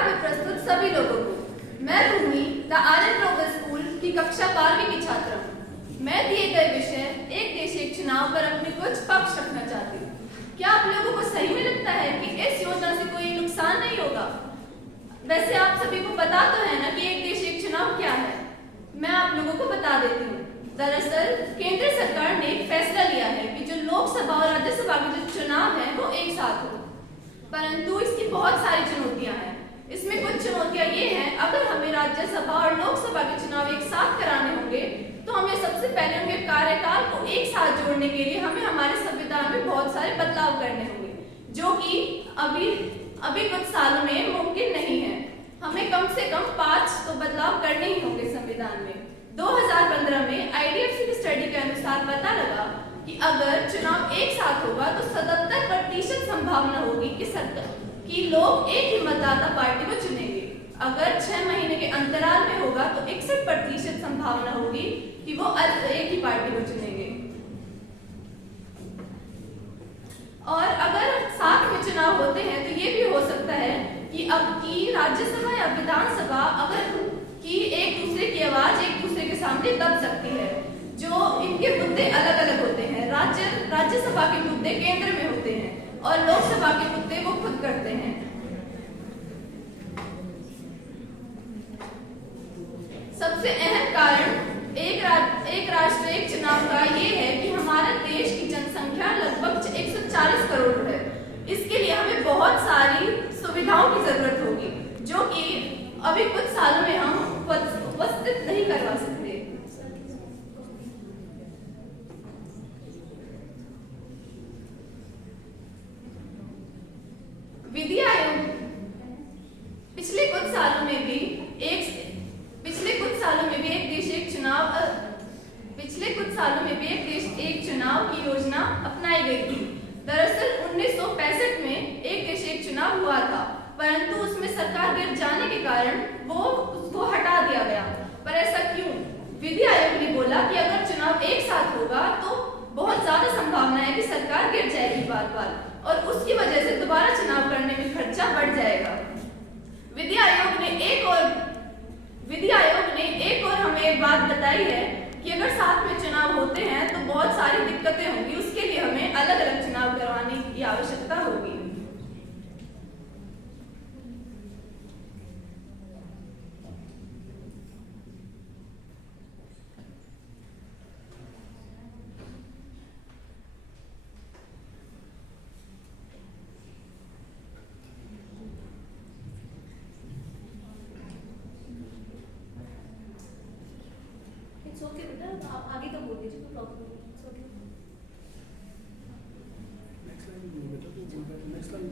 नमस्कार में प्रस्तुत सभी लोगों को। मैं भूमि द आनंद ग्लोबल स्कूल की कक्षा 12वीं की छात्रा हूँ। मैं दिए गए विषय एक देश एक चुनाव पर अपने कुछ पक्ष रखना चाहती हूँ। क्या आप लोगों को सही में लगता है कि इस योजना से कोई नुकसान नहीं होगा? वैसे आप सभी को पता तो है ना कि एक देश एक चुनाव क्या है। मैं आप लोगों को बता देती हूँ। दरअसल केंद्र सरकार ने एक फैसला लिया है कि जो लोकसभा और राज्यसभा के जो चुनाव है वो एक साथ हो, परंतु इसकी बहुत सारी चुनौतियां हैं। इसमें कुछ चुनौतियां ये हैं, अगर हमें राज्यसभा और लोकसभा के चुनाव एक साथ कराने होंगे तो हमें सबसे पहले उनके कार्यकाल को एक साथ जोड़ने के लिए हमें हमारे संविधान में बहुत सारे बदलाव करने होंगे, जो कि अभी कुछ सालों में मुमकिन नहीं है। हमें कम से कम 5 तो बदलाव करने ही होंगे संविधान में। 2015 में IDFC की स्टडी के अनुसार पता लगा कि अगर चुनाव एक साथ होगा तो 77% संभावना होगी कि लोग एक ही मतदाता पार्टी को चुनेंगे। अगर 6 महीने के अंतराल में होगा तो 61% संभावना होगी कि वो एक ही पार्टी को चुनेंगे। और अगर साथ में चुनाव होते हैं तो ये भी हो सकता है कि अब की राज्यसभा या विधानसभा अगर की एक दूसरे की आवाज एक दूसरे के सामने दब सकती है। जो इनके मुद्दे अलग अलग होते हैं। राज्यसभा के मुद्दे केंद्र में होते हैं और लोकसभा के मुद्दे वो खुद करते हैं। सबसे अहम कारण एक राष्ट्र एक चुनाव का ये है कि हमारे देश की जनसंख्या लगभग 140 करोड़ है। इसके लिए हमें बहुत सारी सुविधाओं की जरूरत होगी, जो कि अभी कुछ सालों में हम उपस्थित नहीं करवा सकते। विधि आयोग पिछले कुछ सालों में भी एक देश एक चुनाव की योजना अपनाई गई थी। दरअसल 1965 में एक देश एक चुनाव हुआ था, परंतु उसमें सरकार गिर जाने के कारण उसको हटा दिया गया। पर ऐसा क्यों? विधि आयोग ने बोला कि अगर चुनाव एक साथ होगा तो बहुत ज्यादा संभावना है कि सरकार गिर जाएगी बार-बार, और उसकी वजह से दोबारा चुनाव करने में खर्चा बढ़ जाएगा। विधि आयोग ने एक और हमें एक बात बताई है कि अगर साथ में चुनाव होते हैं तो बहुत सारी दिक्कतें होंगी। उसके लिए हमें अलग अलग चुनाव करवाने की आवश्यकता होगी। ओके बेटा, आप आगे तो बोल दीजिए, कोई प्रॉब्लम नहीं। Next line